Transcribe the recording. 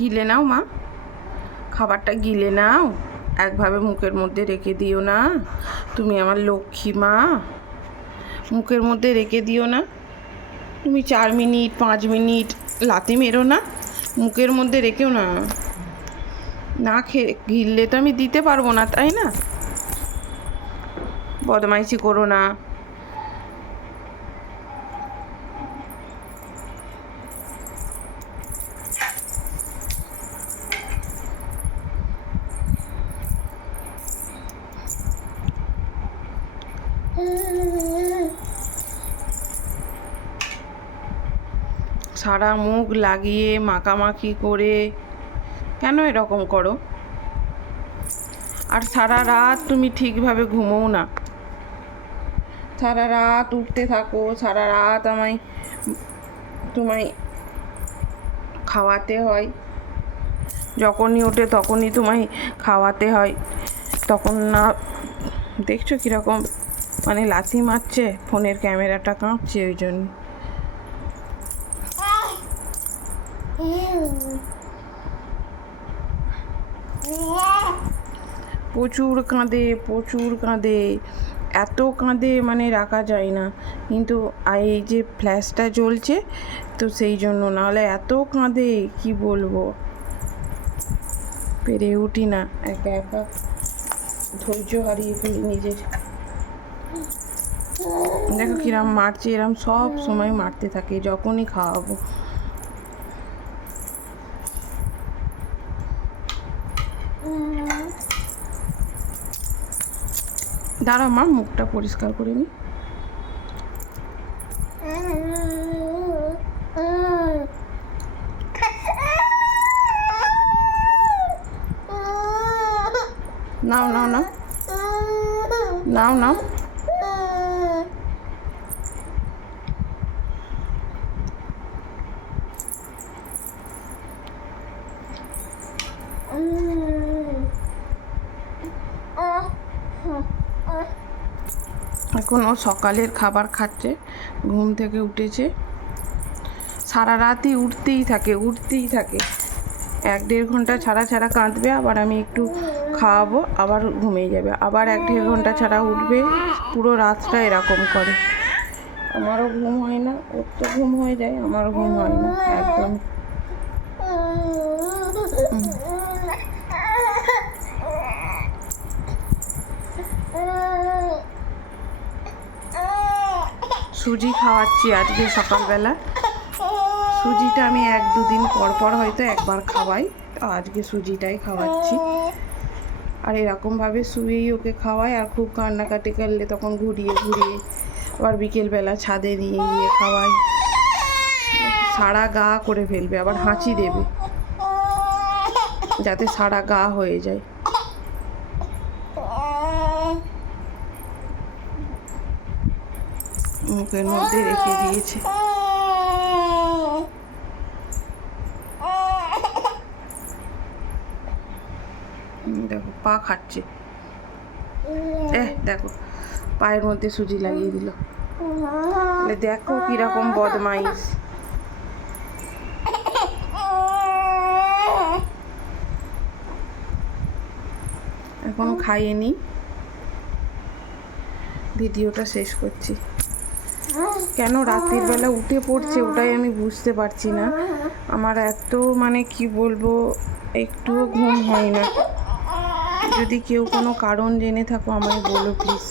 গিলে নাও, মা। খাবারটা গিলে নাও। একভাবে মুখের মধ্যে রেখে দিও না। তুমি আমার লক্ষ্মী, মা। মুখের মধ্যে রেখে দিও না। তুমি চার মিনিট, পাঁচ মিনিট লাতি মেরো না। মুখের মধ্যে রেখেও না। না খেয়ে, গিললে তো আমি দিতে পারব না, তাই না? বদমাইশি করো না। সারা মুখ লাগিয়ে মাখামাখি করে কেন এরকম করো? আর সারা রাত তুমি ঠিকভাবে ঘুমোও না। সারা রাত উঠতে থাকো, সারা রাত আমায় তোমায় খাওয়াতে হয়। যখনই ওঠে তখনই তোমায় খাওয়াতে হয়। তখন না, দেখছ কীরকম? মানে লাথি মারছে, ফোনের ক্যামেরাটা কাঁপছে ওই জন্য। প্রচুর কাঁদে প্রচুর কাঁদে। এত কাঁদে মানে রাখা যায় না। কিন্তু এই যে ফ্ল্যাশটা জ্বলছে, তো সেই জন্য নাহলে এত কাঁদে, কি বলব? পেরে উঠি না। একা একা ধৈর্য হারিয়ে ফেলি নিজের। দেখো কিরম মারছে, এরম সব সময় মারতে থাকে, যখনই খাওয়াবো। দাঁড়া মা মুখটা পরিষ্কার করে নি। নাও নাও নাও। নাও নাও। এখন ও সকালের খাবার খাচ্ছে, ঘুম থেকে উঠেছে। সারা রাতই উঠতেই থাকে উঠতেই থাকে। এক দেড় ঘণ্টা ছাড়া ছাড়া কাঁদবে, আবার আমি একটু খাওয়াবো, আবার ঘুমিয়ে যাবে। আবার এক দেড় ঘণ্টা ছাড়া উঠবে, পুরো রাতটা এরকম করে। আমারও ঘুম হয় না, ওর তো ঘুম হয়ে যায়, আমারও ঘুম হয় না, একদম। সুজি খাওয়াচ্ছি আজকে সকালবেলা। সুজিটা আমি এক দুদিন পর পর হয়তো একবার খাওয়াই আজকে সুজিটাই খাওয়াচ্ছি। আর এরকমভাবে শুয়েই ওকে খাওয়াই, আর খুব কান্নাকাটি করলে তখন ঘুরিয়ে ঘুরিয়ে আবার বিকেলবেলা ছাদে নিয়ে গিয়ে খাওয়াই। সারা গা করে ফেলবে, আবার হাঁচি দেবে, যাতে সারা গা হয়ে যায়। মুখের মধ্যে রেখে দিয়েছে। দেখো, পা খাচ্ছে এহ দেখো, পায়ের মধ্যে সুজি লাগিয়ে দিল। দেখো কীরকম বদমাইশ। এখন খাইয়ে নি। ভিডিওটা শেষ করছি। কেন রাতের বেলা উঠে পড়ছে ওটাই আমি বুঝতে পারছি না। আমার এত মানে কি বলব, একটুও ঘুম হয় না যদি কেউ কোনো কারণ জেনে থাকো আমায় বলো প্লিজ